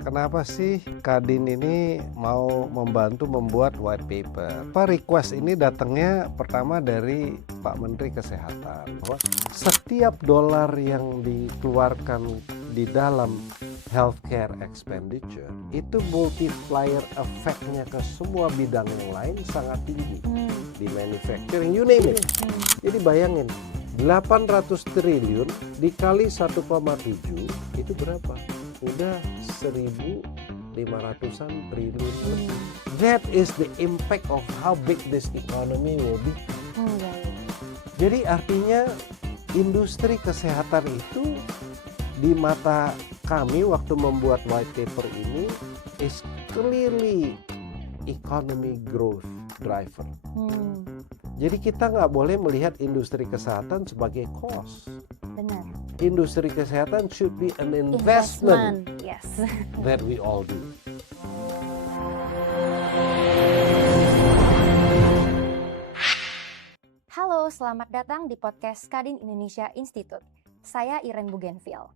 Kenapa sih Kadin ini mau membantu membuat white paper? Request ini datangnya pertama dari Pak Menteri Kesehatan. Bahwa setiap dolar yang dikeluarkan di dalam healthcare expenditure itu multiplier effect-nya ke semua bidang yang lain sangat tinggi. Di manufacturing, you name it. Jadi bayangin, 800 triliun dikali 1,7 itu berapa? Udah 1.500-an triliun lebih. That is the impact of how big this economy will be. Jadi artinya industri kesehatan itu di mata kami waktu membuat white paper ini is clearly economy growth driver. Jadi kita nggak boleh melihat industri kesehatan sebagai cost. Benar. Industri kesehatan should be an investment. Yes. That we all do. Halo, selamat datang di podcast Kadin Indonesia Institute. Saya Iren Bougainville.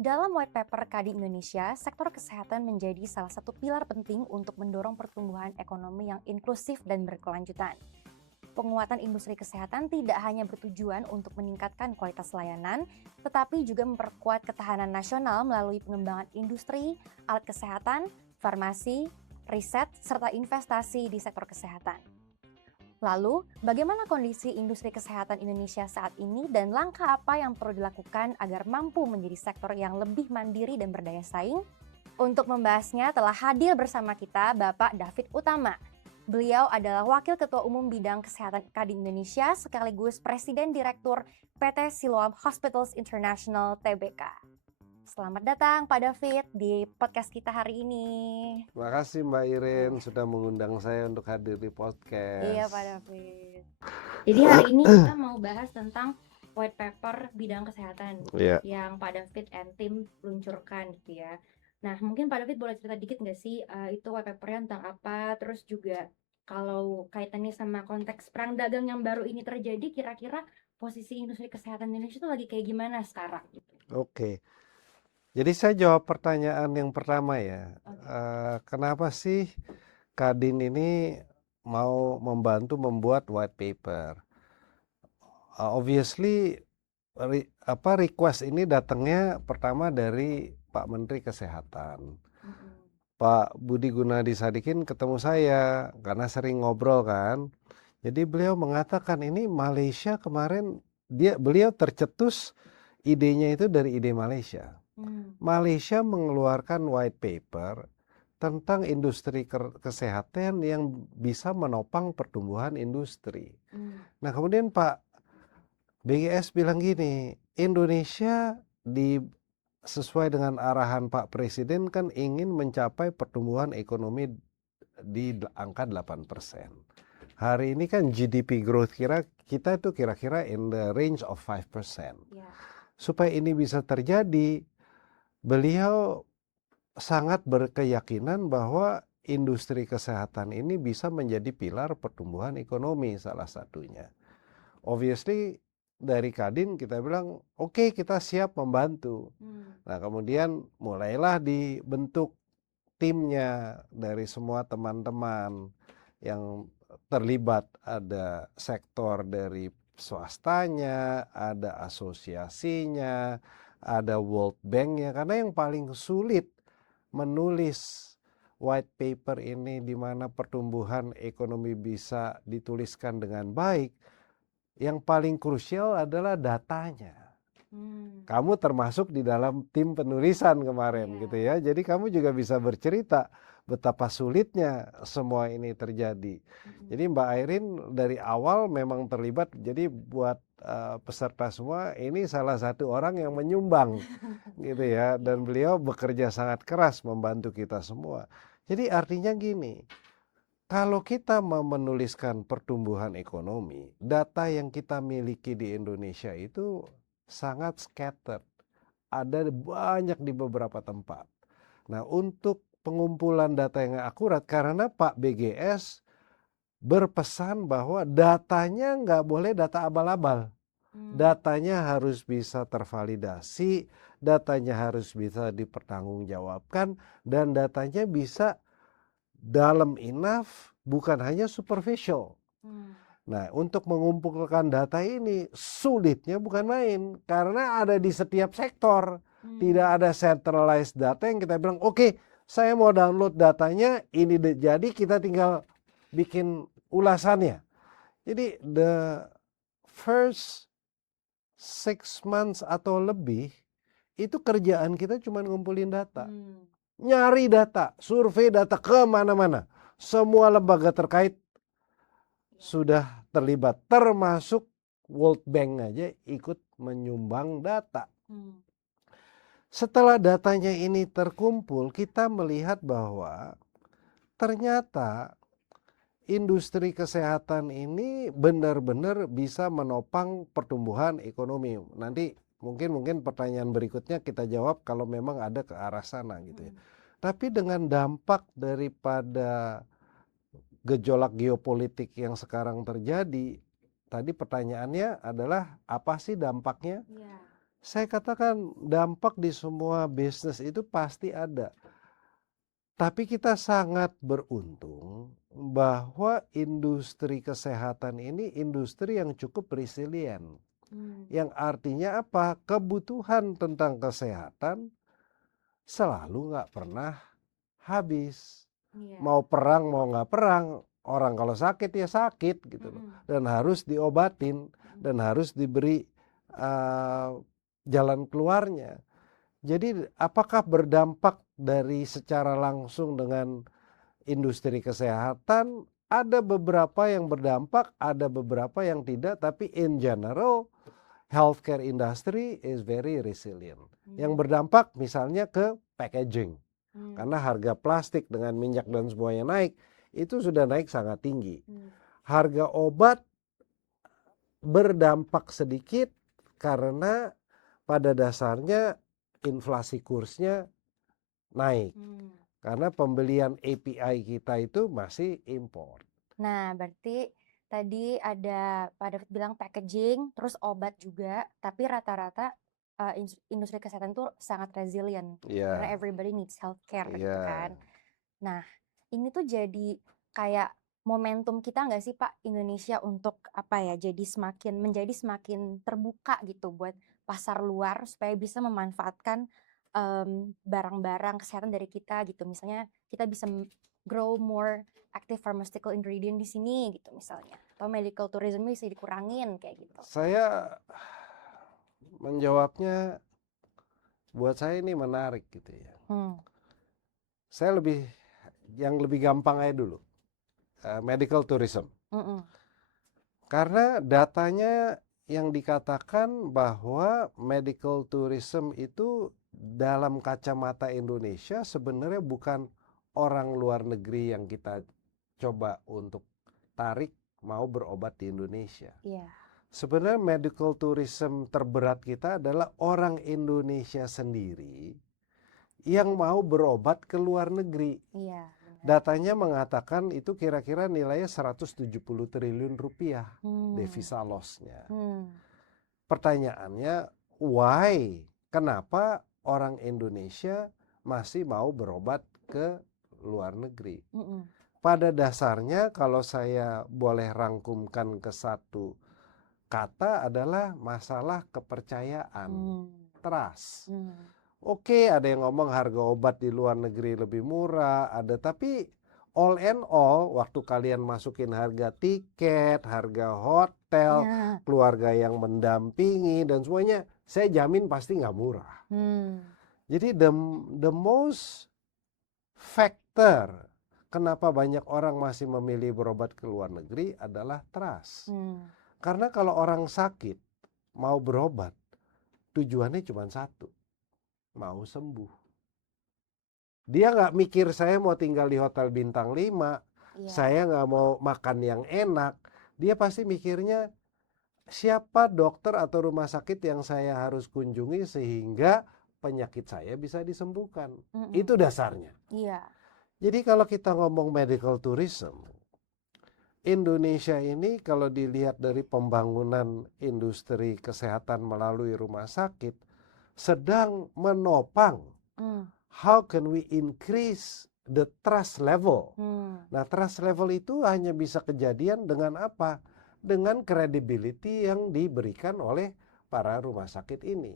Dalam white paper Kadin Indonesia, sektor kesehatan menjadi salah satu pilar penting untuk mendorong pertumbuhan ekonomi yang inklusif dan berkelanjutan. Penguatan industri kesehatan tidak hanya bertujuan untuk meningkatkan kualitas layanan, tetapi juga memperkuat ketahanan nasional melalui pengembangan industri, alat kesehatan, farmasi, riset, serta investasi di sektor kesehatan. Lalu, bagaimana kondisi industri kesehatan Indonesia saat ini dan langkah apa yang perlu dilakukan agar mampu menjadi sektor yang lebih mandiri dan berdaya saing? Untuk membahasnya telah hadir bersama kita Bapak David Utama. Beliau adalah Wakil Ketua Umum Bidang Kesehatan Kadin Indonesia sekaligus Presiden Direktur PT Siloam Hospitals International Tbk. Selamat datang Pak David di podcast kita hari ini. Terima kasih Mbak Iren sudah mengundang saya untuk hadir di podcast. Iya Pak David. Jadi hari ini kita mau bahas tentang white paper bidang kesehatan yang Pak David and tim luncurkan gitu ya. Nah mungkin Pak David boleh cerita dikit nggak sih itu white papernya tentang apa, terus juga kalau kaitannya sama konteks perang dagang yang baru ini terjadi, kira-kira posisi industri kesehatan Indonesia itu lagi kayak gimana sekarang? Oke. Jadi saya jawab pertanyaan yang pertama ya. Kenapa sih Kadin ini mau membantu membuat white paper? Obviously request ini datangnya pertama dari Pak Menteri Kesehatan. Pak Budi Gunadi Sadikin ketemu saya karena sering ngobrol kan. Jadi beliau mengatakan ini Malaysia kemarin beliau tercetus idenya itu dari ide Malaysia. Malaysia mengeluarkan white paper tentang industri kesehatan yang bisa menopang pertumbuhan industri. Nah kemudian Pak BGS bilang gini, Indonesia sesuai dengan arahan Pak Presiden kan ingin mencapai pertumbuhan ekonomi di angka 8%. Hari ini kan GDP growth kita itu kira-kira in the range of 5%. Supaya ini bisa terjadi, beliau sangat berkeyakinan bahwa industri kesehatan ini bisa menjadi pilar pertumbuhan ekonomi salah satunya. Obviously dari Kadin kita bilang oke, kita siap membantu. Nah kemudian mulailah dibentuk timnya dari semua teman-teman yang terlibat, ada sektor dari swastanya, ada asosiasinya, ada World Bank-nya, karena yang paling sulit menulis white paper ini di mana pertumbuhan ekonomi bisa dituliskan dengan baik, yang paling krusial adalah datanya. Kamu termasuk di dalam tim penulisan kemarin gitu ya. Jadi kamu juga bisa bercerita betapa sulitnya semua ini terjadi. Jadi Mbak Airin dari awal memang terlibat. Jadi buat peserta semua ini salah satu orang yang menyumbang gitu ya. Dan beliau bekerja sangat keras membantu kita semua. Jadi artinya gini, kalau kita mau menuliskan pertumbuhan ekonomi, data yang kita miliki di Indonesia itu sangat scattered. Ada banyak di beberapa tempat. Nah, untuk pengumpulan data yang akurat, karena Pak BGS berpesan bahwa datanya nggak boleh data abal-abal. Datanya harus bisa tervalidasi datanya harus bisa dipertanggungjawabkan, dan datanya bisa dalam enough, bukan hanya superficial. Nah, untuk mengumpulkan data ini sulitnya bukan main, karena ada di setiap sektor. Tidak ada centralized data yang kita bilang, oke, saya mau download datanya, ini jadi kita tinggal bikin ulasannya. Jadi the first 6 months atau lebih, itu kerjaan kita cuma ngumpulin data. Nyari data, survei data kemana-mana. Semua lembaga terkait sudah terlibat, termasuk World Bank aja ikut menyumbang data. Setelah datanya ini terkumpul, kita melihat bahwa ternyata industri kesehatan ini benar-benar bisa menopang pertumbuhan ekonomi. Nanti mungkin pertanyaan berikutnya kita jawab kalau memang ada ke arah sana gitu ya. Tapi dengan dampak daripada gejolak geopolitik yang sekarang terjadi, tadi pertanyaannya adalah apa sih dampaknya? Saya katakan dampak di semua bisnis itu pasti ada. Tapi kita sangat beruntung bahwa industri kesehatan ini industri yang cukup resilient. Yang artinya apa? Kebutuhan tentang kesehatan selalu nggak pernah habis. Mau perang mau nggak perang, orang kalau sakit ya sakit gitu loh. Dan harus diobatin dan harus diberi jalan keluarnya. Jadi apakah berdampak dari secara langsung dengan industri kesehatan? Ada beberapa yang berdampak, ada beberapa yang tidak, tapi in general healthcare industry is very resilient. Yang berdampak misalnya ke packaging. Karena harga plastik dengan minyak dan semuanya naik, itu sudah naik sangat tinggi. Harga obat berdampak sedikit karena pada dasarnya inflasi kursnya naik. Karena pembelian API kita itu masih impor. Nah, berarti tadi ada Pak David bilang packaging, terus obat juga, tapi rata-rata industri kesehatan tuh sangat resilient. Karena everybody needs healthcare gitu kan. Nah, ini tuh jadi kayak momentum kita nggak sih Pak, Indonesia untuk apa ya, menjadi semakin terbuka gitu buat pasar luar supaya bisa memanfaatkan barang-barang kesehatan dari kita gitu. Misalnya kita bisa grow more active pharmaceutical ingredient di sini gitu misalnya. Atau medical tourism bisa dikurangin kayak gitu. Saya menjawabnya, buat saya ini menarik gitu ya. Saya yang lebih gampang aja dulu. Medical tourism. Karena datanya yang dikatakan bahwa medical tourism itu dalam kacamata Indonesia sebenarnya bukan orang luar negeri yang kita coba untuk tarik mau berobat di Indonesia. Sebenarnya medical tourism terberat kita adalah orang Indonesia sendiri yang mau berobat ke luar negeri. Datanya mengatakan itu kira-kira nilainya 170 triliun rupiah devisa loss-nya. Pertanyaannya, why? Kenapa orang Indonesia masih mau berobat ke luar negeri? Pada dasarnya kalau saya boleh rangkumkan ke satu kata adalah masalah kepercayaan, trust. Oke, ada yang ngomong harga obat di luar negeri lebih murah, tapi all and all, waktu kalian masukin harga tiket, harga hotel, keluarga yang mendampingi dan semuanya, saya jamin pasti nggak murah. Jadi the most factor kenapa banyak orang masih memilih berobat ke luar negeri adalah trust. Karena kalau orang sakit mau berobat, tujuannya cuma satu, mau sembuh. Dia nggak mikir saya mau tinggal di hotel bintang 5, saya nggak mau makan yang enak. Dia pasti mikirnya siapa dokter atau rumah sakit yang saya harus kunjungi sehingga penyakit saya bisa disembuhkan. Itu dasarnya. Jadi kalau kita ngomong medical tourism, Indonesia ini kalau dilihat dari pembangunan industri kesehatan melalui rumah sakit, sedang menopang how can we increase the trust level. Nah, trust level itu hanya bisa kejadian dengan apa? Dengan credibility yang diberikan oleh para rumah sakit ini.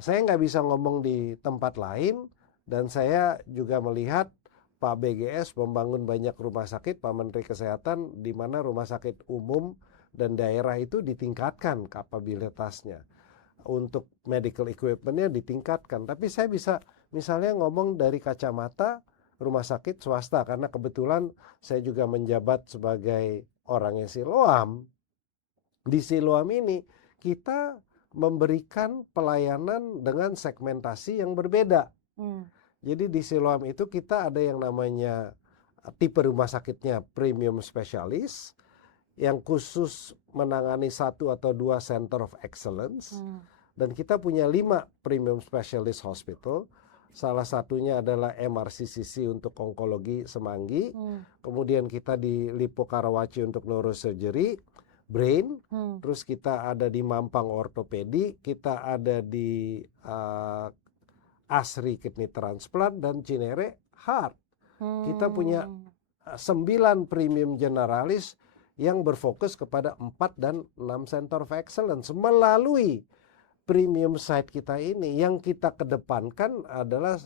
Saya nggak bisa ngomong di tempat lain, dan saya juga melihat Pak BGS membangun banyak rumah sakit, Pak Menteri Kesehatan, di mana rumah sakit umum dan daerah itu ditingkatkan kapabilitasnya. Untuk medical equipment-nya ditingkatkan. Tapi saya bisa misalnya ngomong dari kacamata rumah sakit swasta, karena kebetulan saya juga menjabat sebagai orangnya Siloam. Di Siloam ini kita memberikan pelayanan dengan segmentasi yang berbeda. Jadi di Siloam itu kita ada yang namanya tipe rumah sakitnya premium specialist, yang khusus menangani 1 atau 2 center of excellence. Dan kita punya 5 premium specialist hospital. Salah satunya adalah MRCCC untuk onkologi Semanggi. Kemudian kita di Lipo Karawaci untuk neurosurgery, brain. Terus kita ada di Mampang ortopedi. Kita ada di Asri kidney transplant, dan Cinere heart. Kita punya 9 premium generalis yang berfokus kepada 4 dan 6 center of excellence. Melalui premium site kita ini, yang kita kedepankan adalah,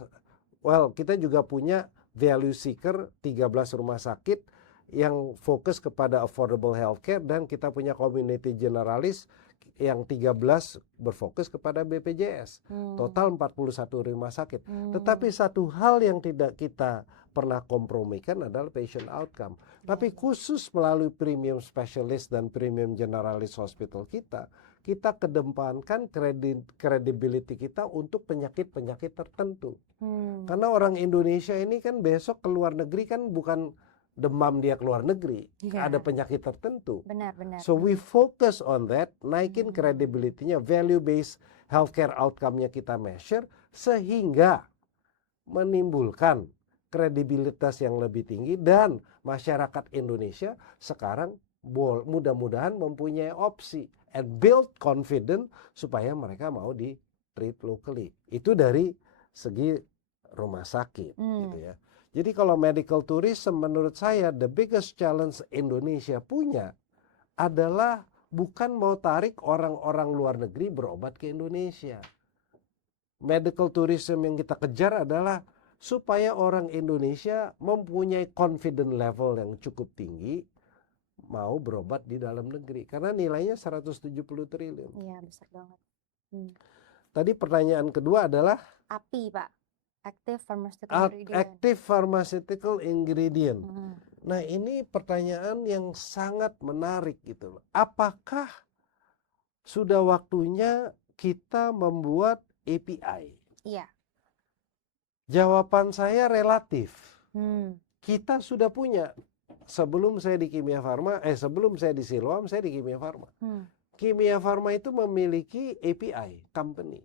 kita juga punya value seeker 13 rumah sakit yang fokus kepada affordable healthcare, dan kita punya community generalis yang 13 berfokus kepada BPJS. Total 41 rumah sakit. Tetapi satu hal yang tidak kita pernah kompromikan adalah patient outcome. Tapi khusus melalui premium specialist dan premium generalis hospital kita kedepankan credibility kita untuk penyakit-penyakit tertentu. Karena orang Indonesia ini kan besok ke luar negeri kan bukan demam dia keluar negeri, ada penyakit tertentu. Benar. So we focus on that, naikin credibility-nya, value-based healthcare outcome-nya kita measure, sehingga menimbulkan kredibilitas yang lebih tinggi, dan masyarakat Indonesia sekarang mudah-mudahan mempunyai opsi and build confidence supaya mereka mau di treat locally. Itu dari segi rumah sakit gitu ya. Jadi kalau medical tourism menurut saya the biggest challenge Indonesia punya adalah bukan mau tarik orang-orang luar negeri berobat ke Indonesia. Medical tourism yang kita kejar adalah supaya orang Indonesia mempunyai confidence level yang cukup tinggi mau berobat di dalam negeri. Karena nilainya 170 triliun. Iya, besar banget. Tadi pertanyaan kedua adalah API, Pak. Active Pharmaceutical Ingredient. Active Pharmaceutical Ingredient. Nah, ini pertanyaan yang sangat menarik gitu. Apakah sudah waktunya kita membuat API? Iya. Jawaban saya relatif. Kita sudah punya. Sebelum saya di Kimia Farma, sebelum saya di Siloam, saya di Kimia Farma. Kimia Farma itu memiliki API company.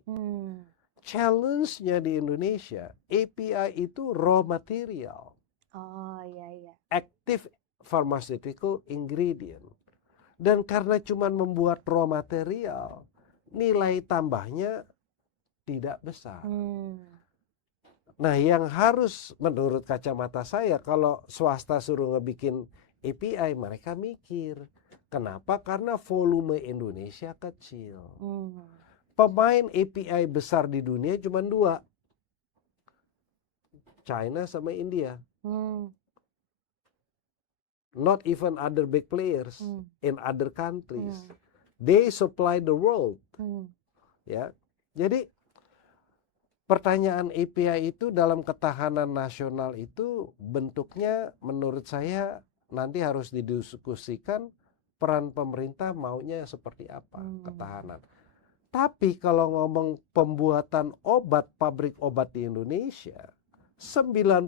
Challenge-nya di Indonesia, API itu raw material. Oh, iya. Active pharmaceutical ingredient. Dan karena cuma membuat raw material, nilai tambahnya tidak besar. Nah, yang harus menurut kacamata saya, kalau swasta suruh ngebikin API, mereka mikir. Kenapa? Karena volume Indonesia kecil. Pemain API besar di dunia cuma 2. China sama India. Not even other big players in other countries. They supply the world. Ya. Jadi pertanyaan API itu dalam ketahanan nasional itu bentuknya menurut saya nanti harus didiskusikan peran pemerintah maunya seperti apa ketahanan. Tapi kalau ngomong pembuatan obat, pabrik obat di Indonesia, 90%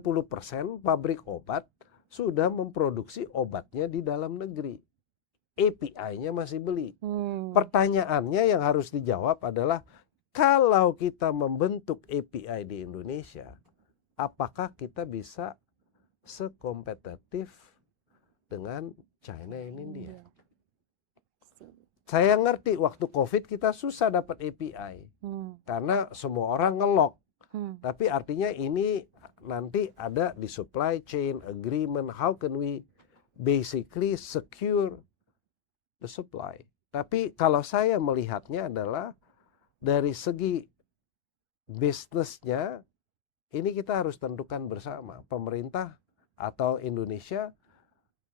pabrik obat sudah memproduksi obatnya di dalam negeri. API-nya masih beli. Pertanyaannya yang harus dijawab adalah, kalau kita membentuk API di Indonesia, apakah kita bisa sekompetitif dengan China dan India? Saya ngerti waktu COVID kita susah dapat API karena semua orang ngelok. Tapi artinya ini nanti ada di supply chain agreement, how can we basically secure the supply. Tapi kalau saya melihatnya adalah dari segi bisnisnya, ini kita harus tentukan bersama. Pemerintah atau Indonesia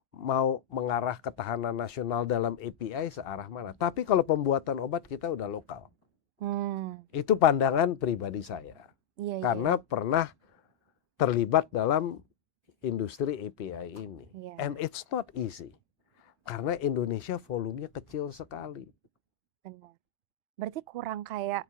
mau mengarah ketahanan nasional dalam API searah mana. Tapi kalau pembuatan obat kita udah lokal. Itu pandangan pribadi saya. Karena pernah terlibat dalam industri API ini. And it's not easy. Karena Indonesia volumenya kecil sekali. Benar. Berarti kurang kayak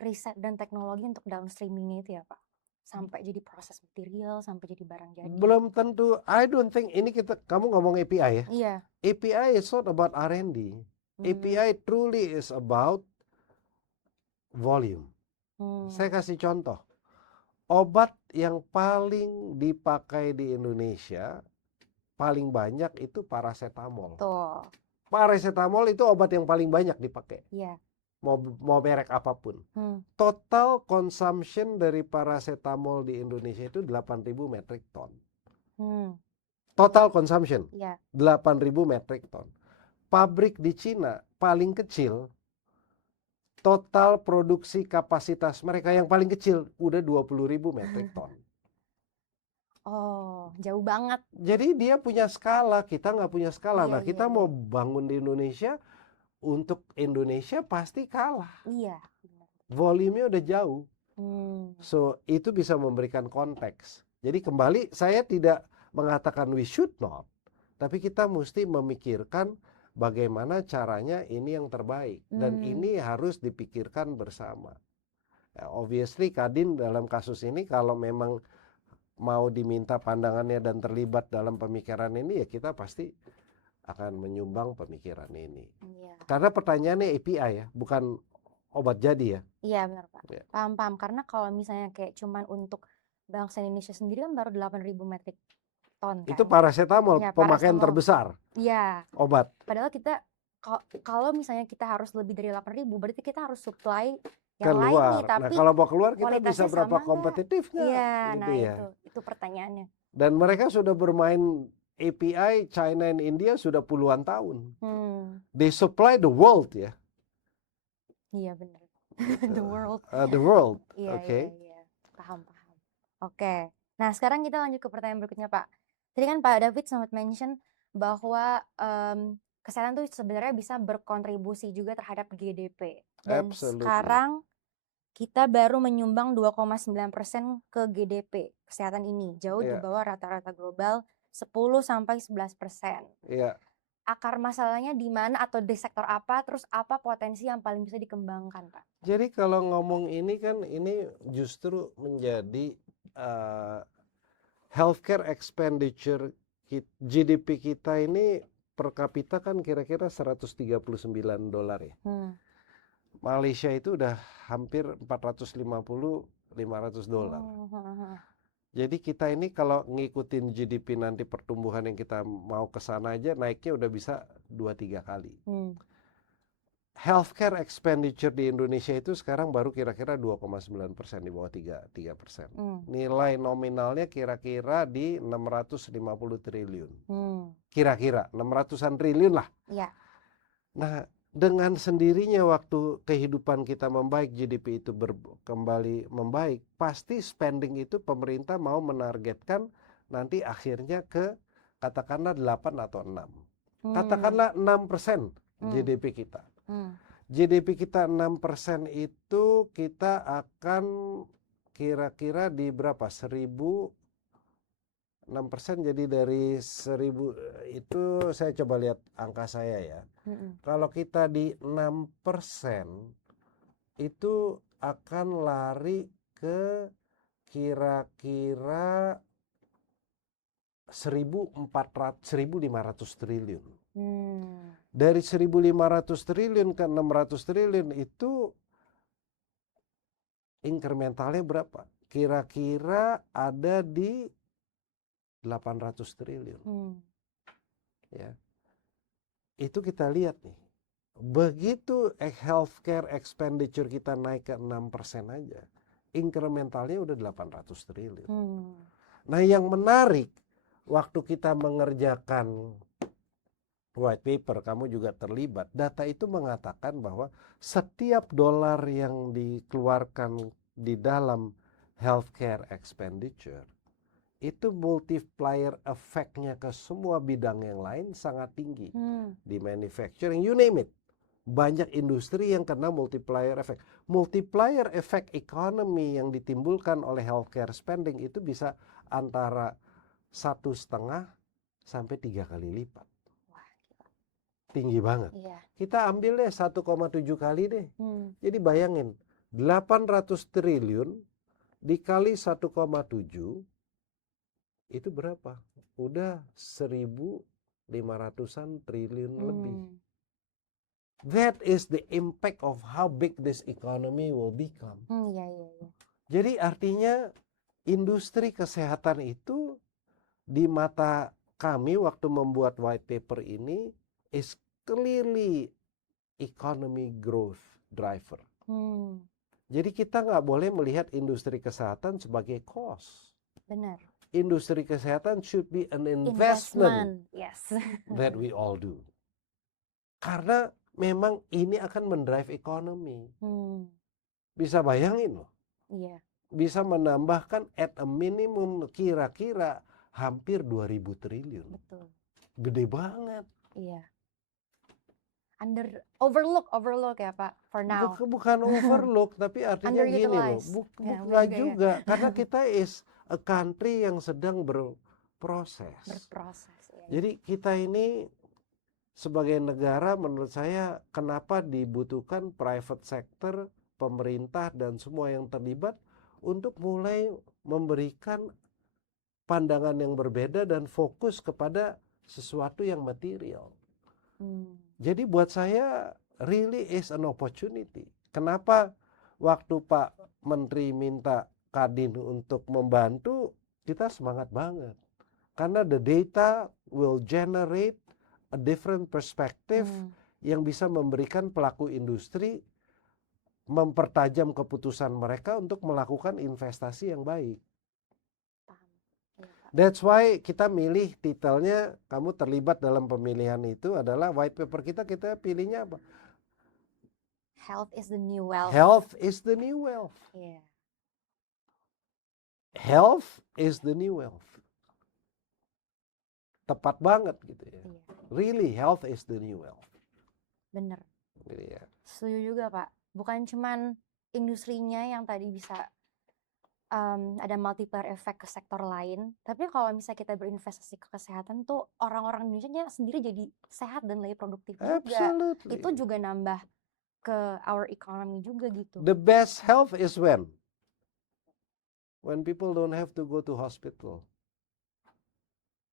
riset dan teknologi untuk downstreamingnya itu ya Pak? Sampai jadi proses material, sampai jadi barang jadi. Belum tentu, I don't think ini kamu ngomong API ya? Iya. API is not about R&D. API truly is about volume. Saya kasih contoh. Obat yang paling dipakai di Indonesia paling banyak itu paracetamol. Tuh. Paracetamol itu obat yang paling banyak dipakai. Iya. Mau merek apapun. Total consumption dari paracetamol di Indonesia itu 8.000 metric ton. Total consumption 8.000 metric ton. Pabrik di Cina paling kecil, total produksi kapasitas mereka yang paling kecil udah 20.000 metric ton. Oh, jauh banget. Jadi dia punya skala, kita nggak punya skala. Nah, kita mau bangun di Indonesia, untuk Indonesia pasti kalah. Iya. Volumenya udah jauh. So, itu bisa memberikan konteks. Jadi kembali, saya tidak mengatakan we should not. Tapi kita mesti memikirkan bagaimana caranya ini yang terbaik. Dan ini harus dipikirkan bersama. Obviously Kadin dalam kasus ini kalau memang mau diminta pandangannya dan terlibat dalam pemikiran ini, ya kita pasti akan menyumbang pemikiran ini. Karena pertanyaannya API ya, bukan obat jadi ya. Iya benar Pak. Paham. Karena kalau misalnya kayak cuman untuk bangsa Indonesia sendiri kan baru 8.000 metrik ton kan. Itu paracetamol, pemakaian terbesar. Iya. Obat. Padahal kita kalau misalnya kita harus lebih dari 8.000, berarti kita harus supply yang keluar. lain nih, tapi nah, kalau mau keluar kita bisa berapa kompetitif nggak? Iya, gitu nah ya. itu pertanyaannya. Dan mereka sudah bermain API, China and India sudah puluhan tahun. They supply the world ya. Iya benar. The world. The world. Iya, Oke. Iya. Paham. Oke. Nah sekarang kita lanjut ke pertanyaan berikutnya Pak. Tadi kan Pak David sempat mention bahwa kesehatan tuh sebenarnya bisa berkontribusi juga terhadap GDP. Dan sekarang kita baru menyumbang 2,9% ke GDP kesehatan ini, jauh di bawah rata-rata global 10-11%. Iya. Akar masalahnya di mana atau di sektor apa, terus apa potensi yang paling bisa dikembangkan, Pak? Jadi kalau ngomong ini kan ini justru menjadi healthcare expenditure GDP kita ini per kapita kan kira-kira $139 ya. Malaysia itu udah hampir $450-500. Jadi kita ini kalau ngikutin GDP nanti pertumbuhan yang kita mau ke sana aja naiknya udah bisa 2-3 kali. Healthcare expenditure di Indonesia itu sekarang baru kira-kira 2,9%, di bawah 3%. Nilai nominalnya kira-kira di 650 triliun. Kira-kira 600-an triliun lah. Iya. Nah, dengan sendirinya waktu kehidupan kita membaik, GDP itu kembali membaik, pasti spending itu pemerintah mau menargetkan nanti akhirnya ke katakanlah 8 atau 6. Katakanlah 6% GDP kita. GDP kita 6% itu kita akan kira-kira di berapa? 6% jadi dari 1.000 itu saya coba lihat angka saya ya. Kalau kita di 6% itu akan lari ke kira-kira 1.500 triliun. Dari 1.500 triliun ke 600 triliun itu incrementalnya berapa? Kira-kira ada di 800 triliun. Ya. Itu kita lihat nih. begitu healthcare expenditure kita naik ke 6% aja, incrementalnya udah 800 triliun. Nah yang menarik, waktu kita mengerjakan white paper, kamu juga terlibat, data itu mengatakan bahwa setiap dolar yang dikeluarkan di dalam healthcare expenditure, itu multiplier efeknya ke semua bidang yang lain sangat tinggi. Di manufacturing, you name it. Banyak industri yang kena multiplier effect. Multiplier effect economy yang ditimbulkan oleh healthcare spending itu bisa antara 1,5 sampai 3 kali lipat. Tinggi banget. Kita ambil deh 1,7 kali deh. Jadi bayangin, 800 triliun dikali 1,7 itu berapa? Udah 1.500-an triliun lebih. That is the impact of how big this economy will become. Jadi artinya industri kesehatan itu di mata kami waktu membuat white paper ini is clearly economy growth driver. Jadi kita nggak boleh melihat industri kesehatan sebagai cost. Benar. Industri kesehatan should be an investment. Yes. That we all do. Karena memang ini akan mendrive ekonomi. Bisa bayangin loh. Bisa menambahkan at a minimum kira-kira hampir 2.000 triliun. Betul. Gede banget. Overlook ya Pak, for now. Bukan overlook, tapi artinya gini loh. Bukan juga, karena kita is a country yang sedang berproses. Jadi kita ini sebagai negara, menurut saya kenapa dibutuhkan private sector, pemerintah dan semua yang terlibat untuk mulai memberikan pandangan yang berbeda dan fokus kepada sesuatu yang material. Jadi buat saya really is an opportunity. Kenapa waktu Pak Menteri minta Kadin untuk membantu, kita semangat banget. Karena the data will generate a different perspective yang bisa memberikan pelaku industri mempertajam keputusan mereka untuk melakukan investasi yang baik. That's why kita milih titelnya, kamu terlibat dalam pemilihan itu adalah white paper kita pilihnya apa? Health is the new wealth. Health is the new wealth. Health is the new wealth. Tepat banget gitu ya. Really, health is the new wealth. Bener. Setuju juga Pak. Bukan cuman industrinya yang tadi bisa ada multiplier effect ke sektor lain, tapi kalau misalnya kita berinvestasi ke kesehatan tuh orang-orang Indonesia sendiri jadi sehat dan lebih produktif juga. Absolutely. Itu juga nambah ke our economy juga gitu. The best health is when people don't have to go to hospital.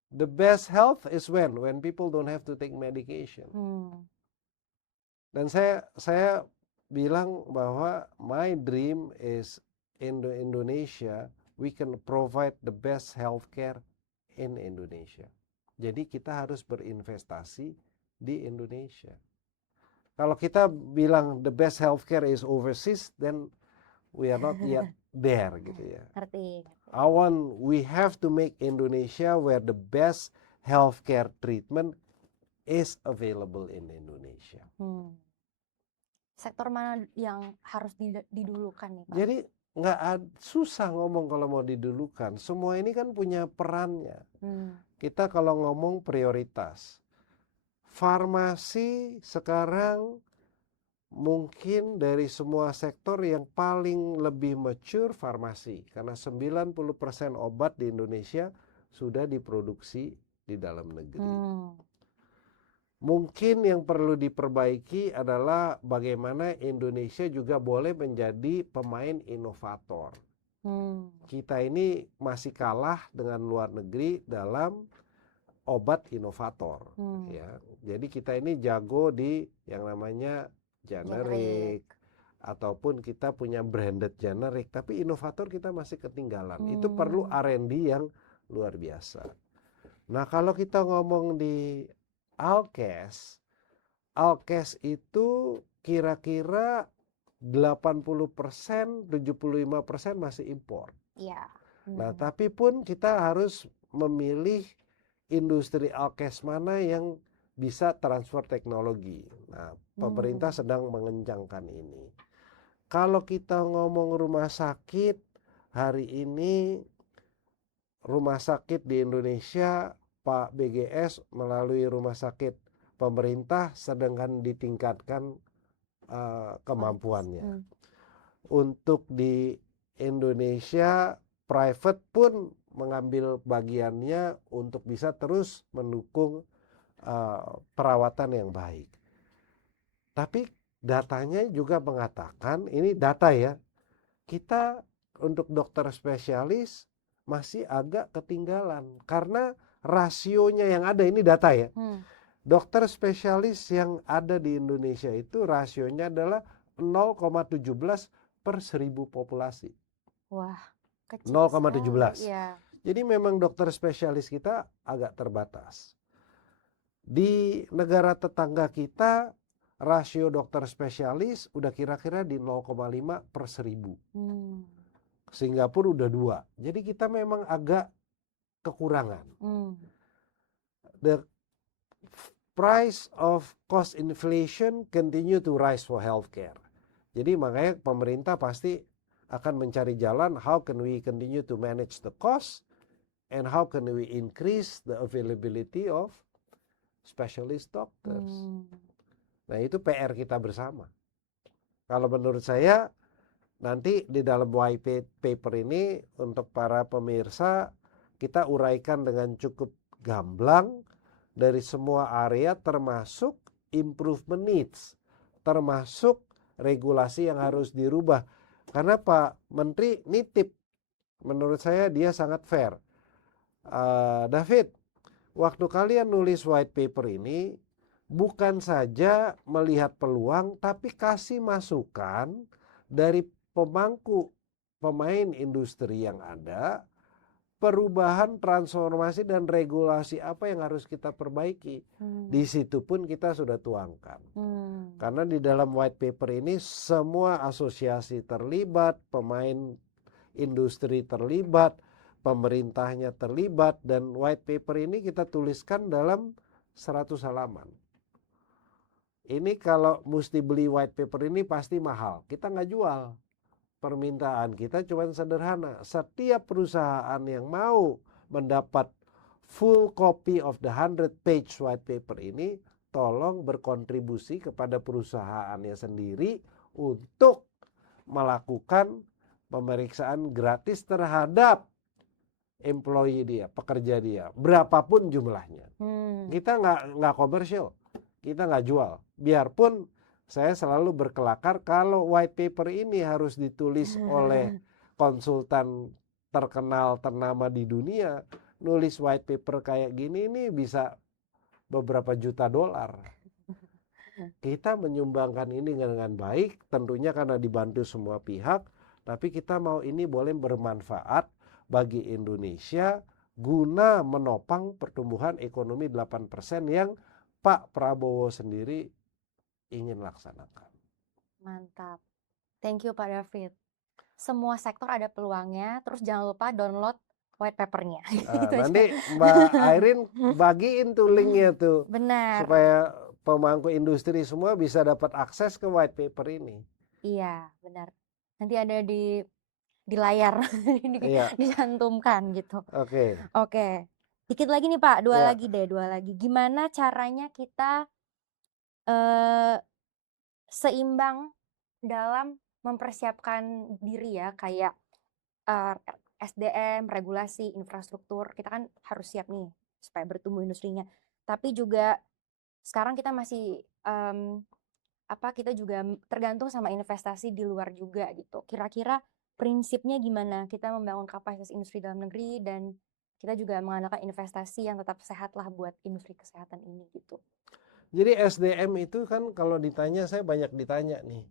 The best health is when people don't have to take medication. Dan saya bilang bahwa my dream is in Indonesia, we can provide the best healthcare in Indonesia. Jadi kita harus berinvestasi di Indonesia. Kalau kita bilang the best healthcare is overseas, then we are not yet there gitu ya. We have to make Indonesia where the best healthcare treatment is available in Indonesia. Sektor mana yang harus didulukan nih Pak? Jadi susah ngomong kalau mau didulukan. Semua ini kan punya perannya. Kita kalau ngomong prioritas, farmasi sekarang mungkin dari semua sektor yang paling lebih mature farmasi. Karena 90% obat di Indonesia sudah diproduksi di dalam negeri. Mungkin yang perlu diperbaiki adalah bagaimana Indonesia juga boleh menjadi pemain inovator. Kita ini masih kalah dengan luar negeri dalam obat inovator. Ya. Jadi kita ini jago di yang namanya generic. Ataupun kita punya branded generic. Tapi inovator kita masih ketinggalan. Itu perlu R&D yang luar biasa. Nah kalau kita ngomong di Alkes Alkes itu kira-kira 80%, 75% masih impor. Iya. Nah, tapi pun kita harus memilih industri alkes mana yang bisa transfer teknologi. Nah, pemerintah sedang mengencangkan ini. Kalau kita ngomong rumah sakit, hari ini rumah sakit di Indonesia, Pak BGS melalui rumah sakit pemerintah sedang ditingkatkan kemampuannya. Untuk di Indonesia, private pun mengambil bagiannya untuk bisa terus mendukung perawatan yang baik. Tapi datanya juga mengatakan, ini data ya, kita untuk dokter spesialis masih agak ketinggalan. Karena rasionya yang ada, ini data ya, dokter spesialis yang ada di Indonesia itu rasionya adalah 0,17 per 1000 populasi. Wah, kecil 0,17. sekali, ya. Jadi memang dokter spesialis kita agak terbatas. Di negara tetangga kita, rasio dokter spesialis udah kira-kira di 0,5 per 1000. Singapura udah 2. Jadi kita memang agak kekurangan. The price of cost inflation continue to rise for healthcare. Jadi makanya pemerintah pasti akan mencari jalan how can we continue to manage the cost and how can we increase the availability of specialist doctors. Nah, itu PR kita bersama. Kalau menurut saya nanti di dalam white paper ini untuk para pemirsa kita uraikan dengan cukup gamblang dari semua area termasuk improvement needs, termasuk regulasi yang harus dirubah. Karena Pak Menteri nitip, menurut saya dia sangat fair. David, waktu kalian nulis white paper ini, bukan saja melihat peluang, tapi kasih masukan dari pemangku pemain industri yang ada, perubahan, transformasi, dan regulasi apa yang harus kita perbaiki. Di situ pun kita sudah tuangkan. Karena di dalam white paper ini semua asosiasi terlibat, pemain industri terlibat, pemerintahnya terlibat, dan white paper ini kita tuliskan dalam 100 halaman. Ini kalau mesti beli white paper ini pasti mahal. Kita nggak jual. Permintaan kita cuma sederhana. Setiap perusahaan yang mau mendapat full copy of the 100-page white paper ini, tolong berkontribusi kepada perusahaannya sendiri untuk melakukan pemeriksaan gratis terhadap employee dia, pekerja dia, berapapun jumlahnya. Kita nggak komersial, kita nggak jual. Biarpun saya selalu berkelakar kalau white paper ini harus ditulis oleh konsultan terkenal ternama di dunia, nulis white paper kayak gini ini bisa beberapa juta dolar. Kita menyumbangkan ini dengan baik, tentunya karena dibantu semua pihak, tapi kita mau ini boleh bermanfaat bagi Indonesia guna menopang pertumbuhan ekonomi 8% yang Pak Prabowo sendiri ingin laksanakan. Mantap. Thank you Pak David. Semua sektor ada peluangnya, terus jangan lupa download white papernya. Nanti Mbak Airin bagiin tuh linknya tuh. Benar. Supaya pemangku industri semua bisa dapat akses ke white paper ini. Iya, benar. Nanti ada di layar, dicantumkan gitu. Oke. Dikit lagi nih Pak, dua lagi. Gimana caranya kita seimbang dalam mempersiapkan diri ya, kayak SDM, regulasi, infrastruktur, kita kan harus siap nih supaya bertumbuh industrinya. Tapi juga sekarang kita masih kita juga tergantung sama investasi di luar juga gitu. Kira-kira prinsipnya gimana kita membangun kapasitas industri dalam negeri dan kita juga mengandalkan investasi yang tetap sehat lah buat industri kesehatan ini gitu. Jadi SDM itu kan kalau ditanya, saya banyak ditanya nih,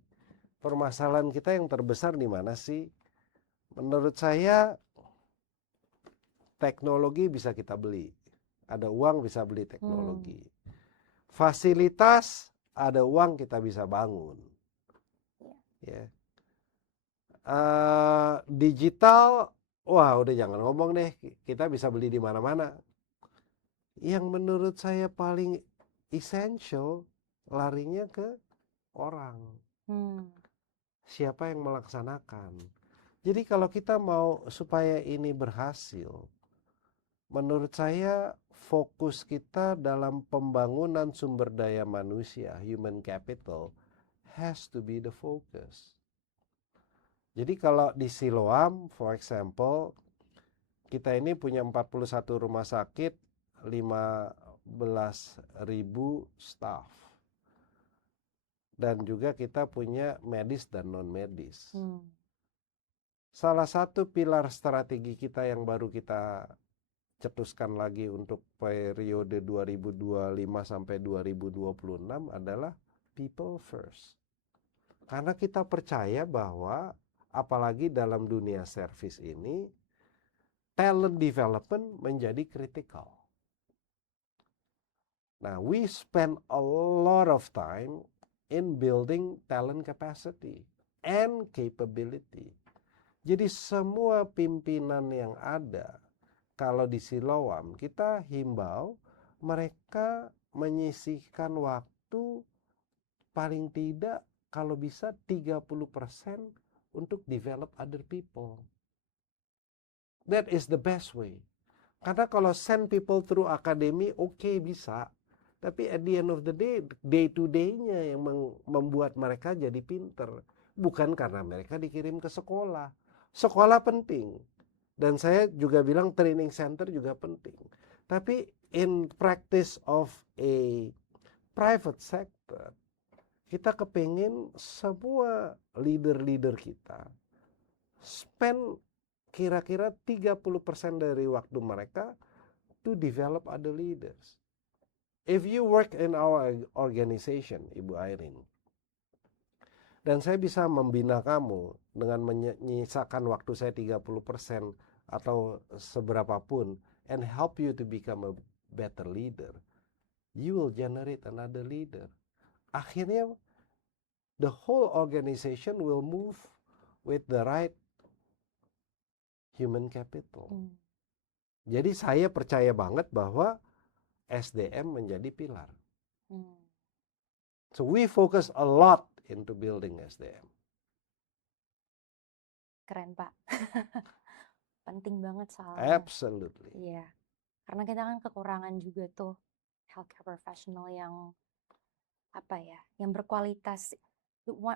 permasalahan kita yang terbesar di mana sih? Menurut saya teknologi bisa kita beli, ada uang bisa beli teknologi. Fasilitas ada uang kita bisa bangun. Ya. Digital, wah udah jangan ngomong deh, kita bisa beli di mana-mana. Yang menurut saya paling essential, larinya ke orang. Siapa yang melaksanakan. Jadi kalau kita mau supaya ini berhasil, menurut saya fokus kita dalam pembangunan sumber daya manusia, human capital, has to be the focus. Jadi kalau di Siloam, for example, kita ini punya 41 rumah sakit, 15.000 staff. Dan juga kita punya medis dan non-medis. Salah satu pilar strategi kita yang baru kita cetuskan lagi untuk periode 2025 sampai 2026 adalah people first. Karena kita percaya bahwa apalagi dalam dunia service ini, talent development menjadi kritikal. Nah, we spend a lot of time in building talent capacity and capability. Jadi semua pimpinan yang ada, kalau di Siloam, kita himbau mereka menyisihkan waktu paling tidak kalau bisa 30% untuk develop other people. That is the best way. Karena kalau send people through academy, oke, bisa. Tapi at the end of the day, day to day-nya yang membuat mereka jadi pinter. Bukan karena mereka dikirim ke sekolah. Sekolah penting. Dan saya juga bilang training center juga penting. Tapi in practice of a private sector, kita kepingin semua leader-leader kita spend kira-kira 30% dari waktu mereka to develop other leaders. If you work in our organization, Ibu Irene, dan saya bisa membina kamu dengan menyisakan waktu saya 30% atau seberapapun and help you to become a better leader, you will generate another leader. Akhirnya the whole organization will move with the right human capital. Jadi saya percaya banget bahwa SDM menjadi pilar. So we focus a lot into building SDM. Keren, Pak. Penting banget soalnya. Absolutely. Iya. Karena kita kan kekurangan juga tuh healthcare professional yang yang berkualitas.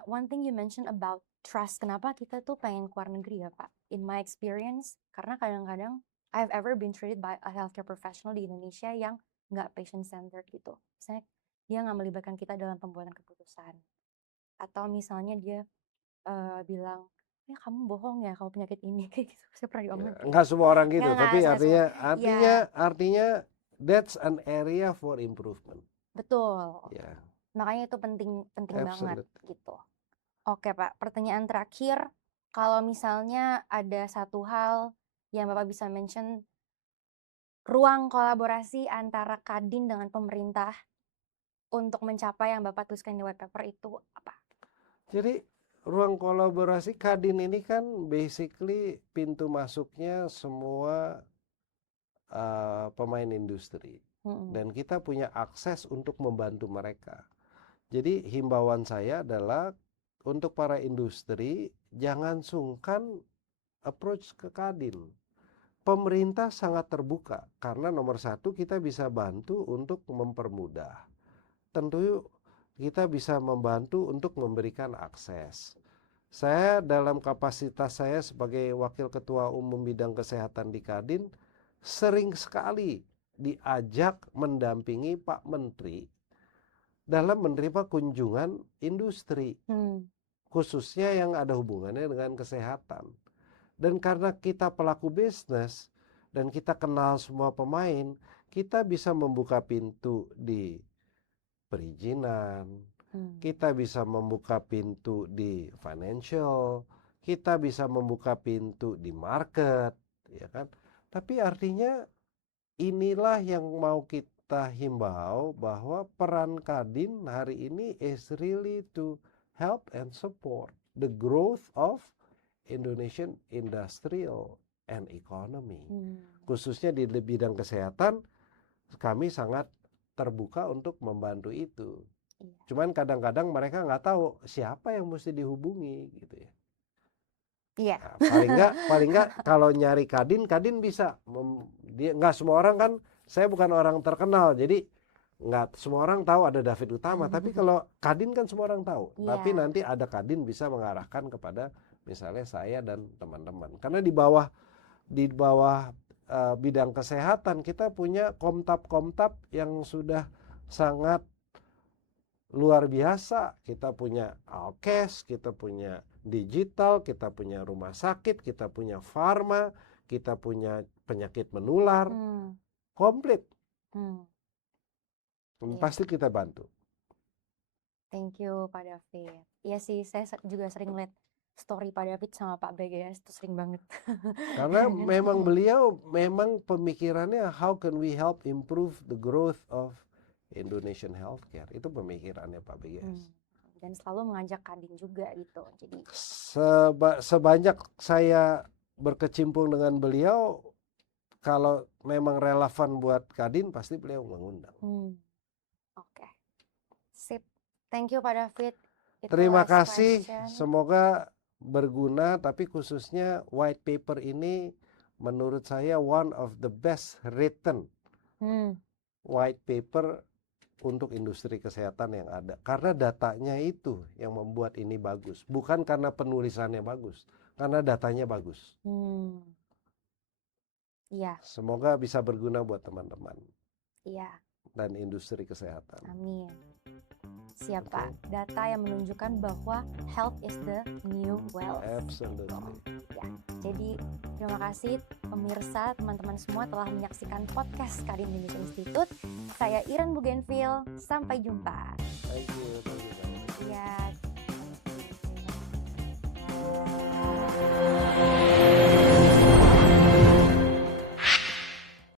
One thing you mentioned about trust. Kenapa kita tuh pengen keluar negeri ya, Pak? In my experience, karena kadang-kadang I've ever been treated by a healthcare professional di Indonesia yang nggak patient-centered gitu. Misalnya dia nggak melibatkan kita dalam pembuatan keputusan. Atau misalnya dia bilang, ya kamu bohong ya kalau penyakit ini, kayak gitu. Saya pernah diomongin. Enggak semua orang gitu, tapi Nggak artinya that's an area for improvement. Betul. Ya. Makanya itu penting banget Absolute. gitu. Oke Pak, pertanyaan terakhir, kalau misalnya ada satu hal yang Bapak bisa mention, ruang kolaborasi antara Kadin dengan pemerintah untuk mencapai yang Bapak tuliskan di white paper itu apa? Jadi ruang kolaborasi Kadin ini kan basically pintu masuknya semua pemain industri. Dan kita punya akses untuk membantu mereka. Jadi himbauan saya adalah untuk para industri, jangan sungkan approach ke Kadin. Pemerintah sangat terbuka karena nomor satu kita bisa bantu untuk mempermudah. Tentu kita bisa membantu untuk memberikan akses. Saya dalam kapasitas saya sebagai Wakil Ketua Umum Bidang Kesehatan di Kadin, sering sekali diajak mendampingi Pak Menteri dalam menerima kunjungan industri, khususnya yang ada hubungannya dengan kesehatan. Dan karena kita pelaku bisnis dan kita kenal semua pemain, kita bisa membuka pintu di perizinan, kita bisa membuka pintu di financial, kita bisa membuka pintu di market, ya kan? Tapi artinya inilah yang mau kita himbau bahwa peran Kadin hari ini is really to help and support the growth of Indonesian industrial and economy. Khususnya di bidang kesehatan, kami sangat terbuka untuk membantu itu. Cuman kadang-kadang mereka nggak tahu siapa yang mesti dihubungi gitu ya. Iya. Nah, paling nggak kalau nyari Kadin bisa. Dia nggak semua orang kan. Saya bukan orang terkenal, jadi nggak semua orang tahu ada David Utama. Tapi kalau Kadin kan semua orang tahu. Iya. Tapi nanti ada Kadin bisa mengarahkan kepada misalnya saya dan teman-teman. Karena di bawah bidang kesehatan kita punya komtab yang sudah sangat luar biasa. Kita punya Alkes, kita punya digital, kita punya rumah sakit, kita punya farma, kita punya penyakit menular, komplit. Pasti kita bantu. Thank you Pak David. Iya sih, saya juga sering lihat story Pak David sama Pak BGS, itu sering banget. Karena memang beliau pemikirannya how can we help improve the growth of Indonesian healthcare. Itu pemikirannya Pak BGS. Dan selalu mengajak Kadin juga gitu. Jadi sebanyak saya berkecimpung dengan beliau, kalau memang relevan buat Kadin pasti beliau mengundang. Oke. Sip. Thank you Pak David. Terima kasih. Semoga berguna, tapi khususnya white paper ini menurut saya one of the best written white paper untuk industri kesehatan yang ada. Karena datanya itu yang membuat ini bagus. Bukan karena penulisannya bagus, karena datanya bagus. Iya. Semoga bisa berguna buat teman-teman. Iya. Dan industri kesehatan. Amin. Siap Pak. Data yang menunjukkan bahwa health is the new wealth. Absolutely. Ya. Jadi terima kasih pemirsa, teman-teman semua telah menyaksikan podcast Kadin Indonesia Institute. Saya Iren Bougainville. Sampai jumpa. Thank you. Ya.